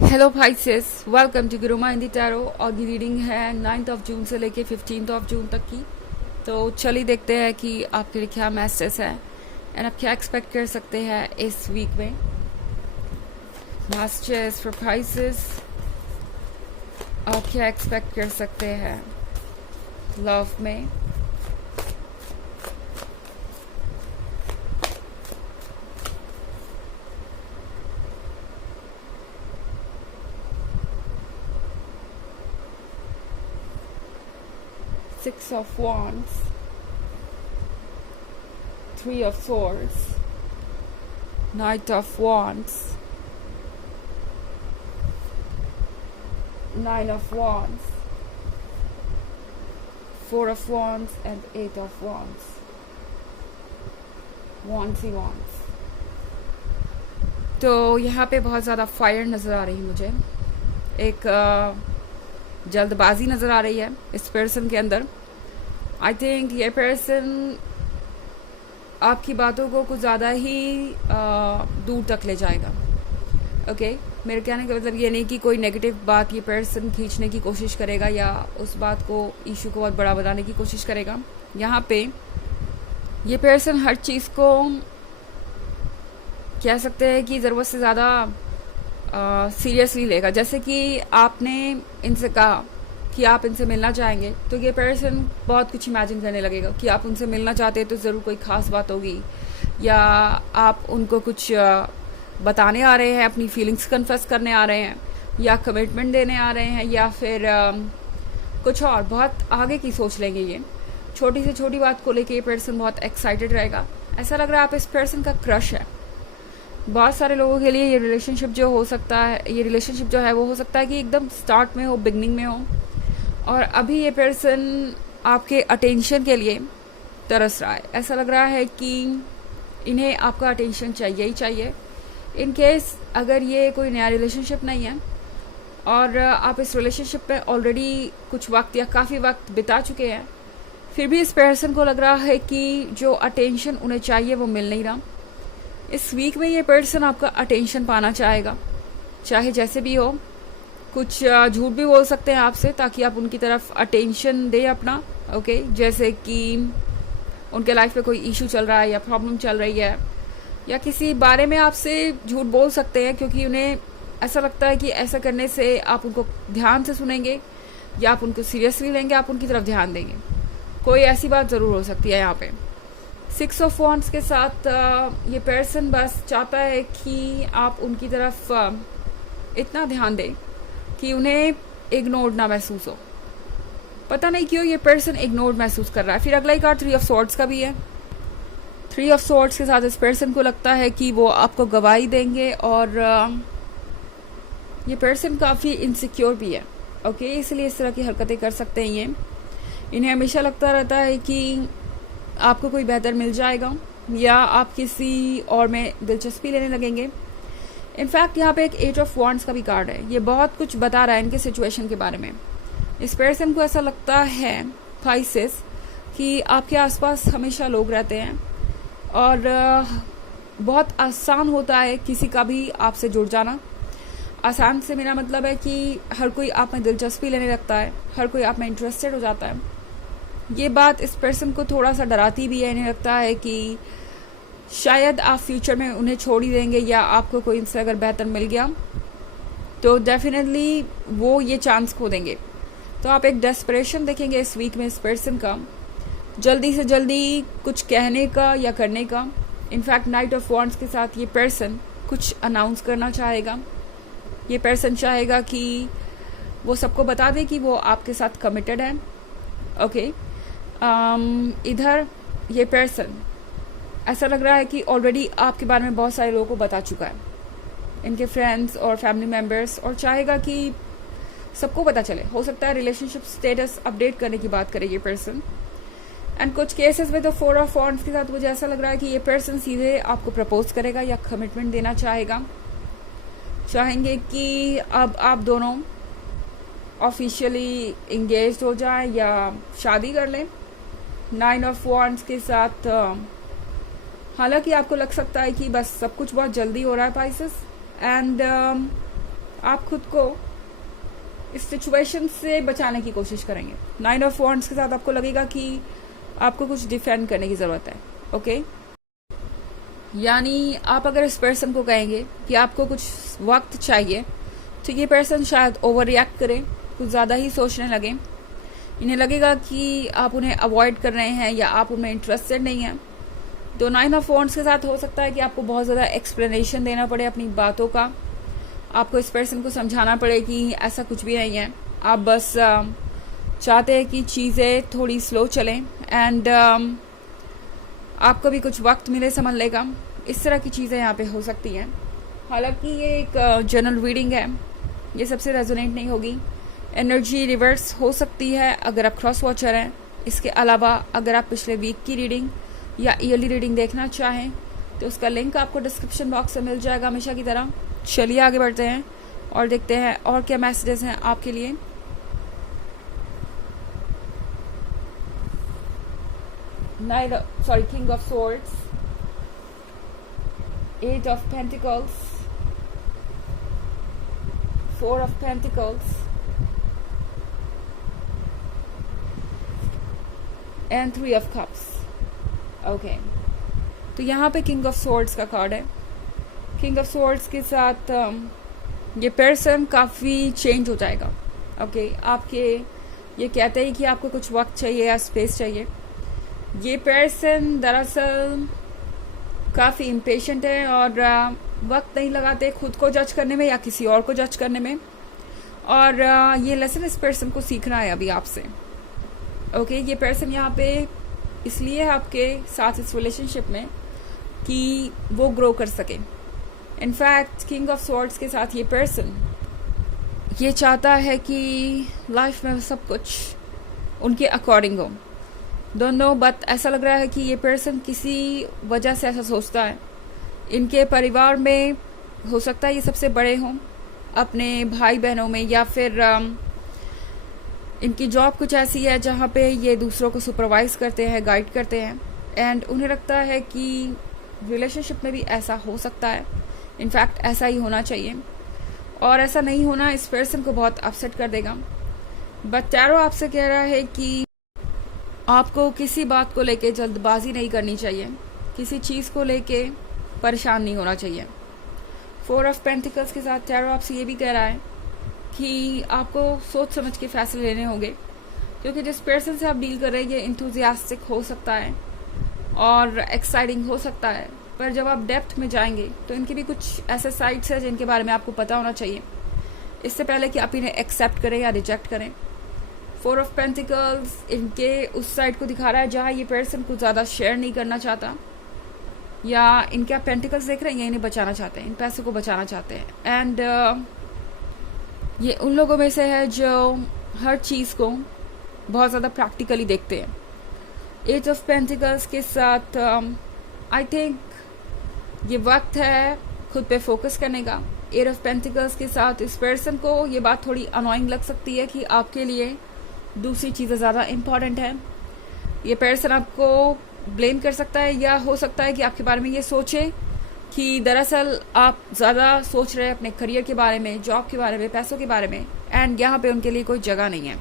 Hello भाईसेस, welcome to Guruma Hindi tarot. और की रीडिंग है 9 जून से लेके 15 जून तक की। तो चलिए देखते हैं कि आपके लिए क्या मैसेज है एंड आप क्या एक्सपेक्ट कर सकते हैं इस वीक में। मैसेज फॉर भाईसेस, आप क्या एक्सपेक्ट कर सकते हैं लव में। Six of Wands, Three of Swords, Knight of Wands, Nine of Wands, Four of Wands and Eight of Wands. Wands he Wands। तो यहाँ पे बहुत ज़्यादा फायर नज़र आ रही है मुझे। एक जल्दबाजी नज़र आ रही है इस पर्सन के अंदर। आई थिंक ये पर्सन आपकी बातों को कुछ ज़्यादा ही दूर तक ले जाएगा। ओके, मेरे कहने का मतलब ये नहीं कि कोई नेगेटिव बात ये पर्सन खींचने की कोशिश करेगा या उस बात को, इशू को बहुत बड़ा बनाने की कोशिश करेगा। यहाँ पे ये पर्सन हर चीज़ को कह सकते हैं कि ज़रूरत से ज़्यादा सीरियसली लेगा। जैसे कि आपने इनसे कहा कि आप इनसे मिलना चाहेंगे, तो ये पर्सन बहुत कुछ इमेजिन करने लगेगा कि आप उनसे मिलना चाहते हैं तो ज़रूर कोई ख़ास बात होगी, या आप उनको कुछ बताने आ रहे हैं, अपनी फीलिंग्स कन्फेस करने आ रहे हैं, या कमिटमेंट देने आ रहे हैं, या फिर कुछ और बहुत आगे की सोच लेंगे। ये छोटी से छोटी बात को लेके ये पर्सन बहुत एक्साइटेड रहेगा। ऐसा लग रहा है आप इस पर्सन का क्रश है। बहुत सारे लोगों के लिए ये रिलेशनशिप जो हो सकता है, ये रिलेशनशिप जो है वो हो सकता है कि एकदम स्टार्ट में हो, बिगनिंग में हो, और अभी ये पर्सन आपके अटेंशन के लिए तरस रहा है। ऐसा लग रहा है कि इन्हें आपका अटेंशन चाहिए ही चाहिए। इन केस अगर ये कोई नया रिलेशनशिप नहीं है और आप इस रिलेशनशिप में ऑलरेडी कुछ वक्त या काफ़ी वक्त बिता चुके हैं, फिर भी इस पर्सन को लग रहा है कि जो अटेंशन उन्हें चाहिए वो मिल नहीं रहा। इस वीक में ये पर्सन आपका अटेंशन पाना चाहेगा, चाहे जैसे भी हो। कुछ झूठ भी बोल सकते हैं आपसे ताकि आप उनकी तरफ अटेंशन दें अपना। ओके, जैसे कि उनके लाइफ में कोई इशू चल रहा है या प्रॉब्लम चल रही है, या किसी बारे में आपसे झूठ बोल सकते हैं क्योंकि उन्हें ऐसा लगता है कि ऐसा करने से आप उनको ध्यान से सुनेंगे या आप उनको सीरियसली लेंगे, आप उनकी तरफ ध्यान देंगे। कोई ऐसी बात ज़रूर हो सकती है यहाँ पे। 6 ऑफ वॉन्ड्स के साथ ये पर्सन बस चाहता है कि आप उनकी तरफ इतना ध्यान दें कि उन्हें इग्नोर्ड ना महसूस हो। पता नहीं क्यों ये पर्सन इग्नोर्ड महसूस कर रहा है। फिर अगला ही कार्ड 3 ऑफ स्वॉर्ड्स का भी है। 3 ऑफ स्वॉर्ड्स के साथ इस पर्सन को लगता है कि वो आपको गवाही देंगे, और ये पर्सन काफ़ी इनसिक्योर भी है। ओके, इसलिए इस तरह की हरकतें कर सकते हैं ये। इन्हें हमेशा लगता रहता है कि आपको कोई बेहतर मिल जाएगा या आप किसी और में दिलचस्पी लेने लगेंगे। इनफैक्ट यहाँ पे एक 8 ऑफ वॉन्ड्स का भी कार्ड है। ये बहुत कुछ बता रहा है इनके सिचुएशन के बारे में। इस पर्सन को ऐसा लगता है पाइसेस कि आपके आसपास हमेशा लोग रहते हैं और बहुत आसान होता है किसी का भी आपसे जुड़ जाना। आसान से मेरा मतलब है कि हर कोई आप में दिलचस्पी लेने लगता है, हर कोई आप में इंटरेस्टेड हो जाता है। ये बात इस पर्सन को थोड़ा सा डराती भी है। इन्हें लगता है कि शायद आप फ्यूचर में उन्हें छोड़ ही देंगे, या आपको कोई इनसे अगर बेहतर मिल गया तो डेफिनेटली वो ये चांस खो देंगे। तो आप एक डेस्परेशन देखेंगे इस वीक में इस पर्सन का, जल्दी से जल्दी कुछ कहने का या करने का। इनफैक्ट नाइट ऑफ वॉन्ड्स के साथ ये पर्सन कुछ अनाउंस करना चाहेगा। ये पर्सन चाहेगा कि वो सबको बता दे कि वो आपके साथ कमिटेड है। ओके, इधर ये पर्सन ऐसा लग रहा है कि ऑलरेडी आपके बारे में बहुत सारे लोगों को बता चुका है, इनके फ्रेंड्स और फैमिली मेम्बर्स, और चाहेगा कि सबको पता चले। हो सकता है रिलेशनशिप स्टेटस अपडेट करने की बात करे ये पर्सन। एंड कुछ केसेस में तो 4 ऑफ वॉन्ड्स के साथ मुझे ऐसा लग रहा है कि ये पर्सन सीधे आपको प्रपोज करेगा या कमिटमेंट देना चाहेगा। चाहेंगे कि अब आप दोनों ऑफिशियली इंगेज हो जाए या शादी कर लें। 9 ऑफ वॉन्ड्स के साथ हालांकि आपको लग सकता है कि बस सब कुछ बहुत जल्दी हो रहा है पाइसेस, एंड आप खुद को इस सिचुएशन से बचाने की कोशिश करेंगे। 9 ऑफ वॉन्ड्स के साथ आपको लगेगा कि आपको कुछ डिफेंड करने की ज़रूरत है। ओके, यानी आप अगर इस पर्सन को कहेंगे कि आपको कुछ वक्त चाहिए, तो ये पर्सन शायद ओवर रिएक्ट करे, कुछ ज़्यादा ही सोचने लगे। इन्हें लगेगा कि आप उन्हें अवॉइड कर रहे हैं या आप उनमें इंटरेस्टेड नहीं हैं। तो 9 ऑफ वॉन्ड्स के साथ हो सकता है कि आपको बहुत ज़्यादा एक्सप्लेनेशन देना पड़े अपनी बातों का। आपको इस पर्सन को समझाना पड़े कि ऐसा कुछ भी नहीं है, आप बस चाहते हैं कि चीज़ें थोड़ी स्लो चलें एंड आपको भी कुछ वक्त मिले समझने का। इस तरह की चीज़ें यहाँ पे हो सकती हैं। हालांकि ये एक जनरल रीडिंग है, ये सबसे रेजोनेट नहीं होगी। एनर्जी रिवर्स हो सकती है अगर आप क्रॉस वॉचर हैं। इसके अलावा अगर आप पिछले वीक की रीडिंग या ईयरली रीडिंग देखना चाहें तो उसका लिंक आपको डिस्क्रिप्शन बॉक्स में मिल जाएगा हमेशा की तरह। चलिए आगे बढ़ते हैं और देखते हैं और क्या मैसेजेस हैं आपके लिए। King of swords, 8 of pentacles, 4 of pentacles and 3 of cups. Okay, तो यहाँ पे किंग ऑफ सॉर्ड्स का कार्ड है। किंग ऑफ सॉर्ड्स के साथ ये पर्सन काफ़ी चेंज हो जाएगा। ओके, आपके ये कहते हैं कि आपको कुछ वक्त चाहिए या स्पेस चाहिए। ये पर्सन दरअसल काफ़ी इम्पेशेंट है और वक्त नहीं लगाते खुद को जज करने में या किसी और को जज करने में। और ये लेसन इस पर्सन को सीखना है अभी आपसे। ओके, ये पर्सन यहाँ पे इसलिए है आपके साथ इस रिलेशनशिप में कि वो ग्रो कर सके। इनफैक्ट किंग ऑफ सॉर्ड्स के साथ ये पर्सन ये चाहता है कि लाइफ में सब कुछ उनके अकॉर्डिंग हो दोनों। बट ऐसा लग रहा है कि ये पर्सन किसी वजह से ऐसा सोचता है। इनके परिवार में हो सकता है ये सबसे बड़े हों, अपने भाई बहनों में, या फिर इनकी जॉब कुछ ऐसी है जहाँ पे ये दूसरों को सुपरवाइज करते हैं, गाइड करते हैं। एंड उन्हें लगता है कि रिलेशनशिप में भी ऐसा हो सकता है। इनफैक्ट ऐसा ही होना चाहिए, और ऐसा नहीं होना इस पर्सन को बहुत अपसेट कर देगा। बट टैरो आपसे कह रहा है कि आपको किसी बात को लेके जल्दबाजी नहीं करनी चाहिए, किसी चीज़ को लेके परेशान नहीं होना चाहिए। 4 ऑफ पेंटिकल्स के साथ टैरो आपसे ये भी कह रहा है कि आपको सोच समझ के फैसले लेने होंगे, क्योंकि जिस पर्सन से आप डील कर रहे हैं ये इंथुजियास्टिक हो सकता है और एक्साइटिंग हो सकता है, पर जब आप डेप्थ में जाएंगे तो इनकी भी कुछ ऐसे साइड्स हैं जिनके बारे में आपको पता होना चाहिए इससे पहले कि आप इन्हें एक्सेप्ट करें या रिजेक्ट करें। 4 ऑफ पेंटिकल्स इनके उस साइड को दिखा रहा है जहाँ ये पर्सन कुछ ज़्यादा शेयर नहीं करना चाहता, या इनके आप पेंटिकल्स देख रहे हैं, इन्हें बचाना चाहते हैं, इन पैसों को बचाना चाहते हैं। एंड ये उन लोगों में से है जो हर चीज़ को बहुत ज़्यादा प्रैक्टिकली देखते हैं। 8 ऑफ पेंटिकल्स के साथ आई थिंक ये वक्त है खुद पे फोकस करने का। 8 ऑफ पेंटिकल्स के साथ इस पर्सन को ये बात थोड़ी अनोइंग लग सकती है कि आपके लिए दूसरी चीज़ें ज़्यादा इम्पॉर्टेंट है। ये पर्सन आपको ब्लेम कर सकता है, या हो सकता है कि आपके बारे में ये सोचे कि दरअसल आप ज़्यादा सोच रहे हैं अपने करियर के बारे में, जॉब के बारे में, पैसों के बारे में, एंड यहाँ पे उनके लिए कोई जगह नहीं है।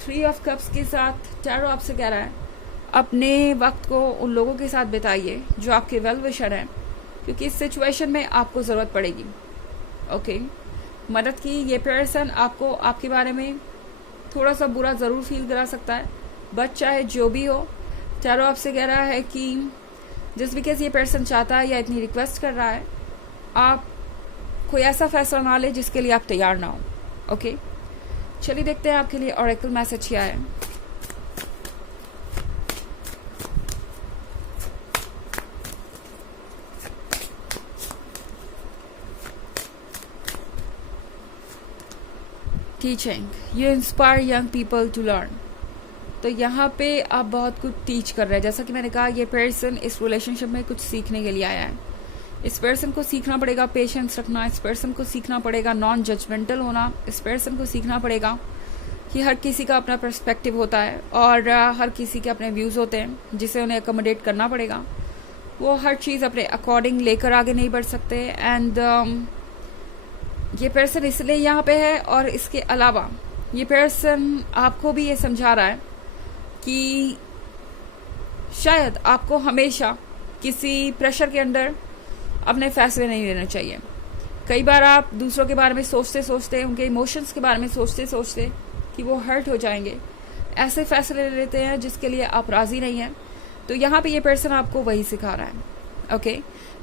3 ऑफ कप्स के साथ टैरो आपसे कह रहा है अपने वक्त को उन लोगों के साथ बिताइए जो आपके वेल विशर हैं, क्योंकि इस सिचुएशन में आपको ज़रूरत पड़ेगी। ओके, मदद की ये पर्सन आपको आपके बारे में थोड़ा सा बुरा ज़रूर फील करा सकता है, बट चाहे जो भी हो, टैरो आपसे कह रहा है कि जिस भी केस ये पर्सन चाहता है या इतनी रिक्वेस्ट कर रहा है, आप कोई ऐसा फैसला ना ले जिसके लिए आप तैयार ना हो। ओके, चलिए देखते हैं आपके लिए ऑरेकल मैसेज क्या है। Teaching, you inspire young people to learn. तो यहाँ पे आप बहुत कुछ टीच कर रहे हैं। जैसा कि मैंने कहा, ये पर्सन इस रिलेशनशिप में कुछ सीखने के लिए आया है। इस पर्सन को सीखना पड़ेगा पेशेंस रखना, इस पर्सन को सीखना पड़ेगा नॉन जजमेंटल होना, इस पर्सन को सीखना पड़ेगा कि हर किसी का अपना पर्सपेक्टिव होता है और हर किसी के अपने व्यूज़ होते हैं जिसे उन्हें अकोमोडेट करना पड़ेगा। वो हर चीज़ अपने अकॉर्डिंग लेकर आगे नहीं बढ़ सकते। एंड ये पर्सन इसलिए यहाँ पे है, और इसके अलावा ये पर्सन आपको भी ये समझा रहा है कि शायद आपको हमेशा किसी प्रेशर के अंडर अपने फैसले नहीं लेने चाहिए। कई बार आप दूसरों के बारे में सोचते सोचते, उनके इमोशंस के बारे में सोचते सोचते कि वो हर्ट हो जाएंगे, ऐसे फैसले ले लेते हैं जिसके लिए आप राजी नहीं हैं। तो यहाँ पे ये पर्सन आपको वही सिखा रहा है। ओके,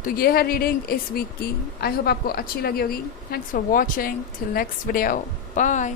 तो ये है रीडिंग इस वीक की। आई होप आपको अच्छी लगी होगी। Thanks for watching. Till next video, bye.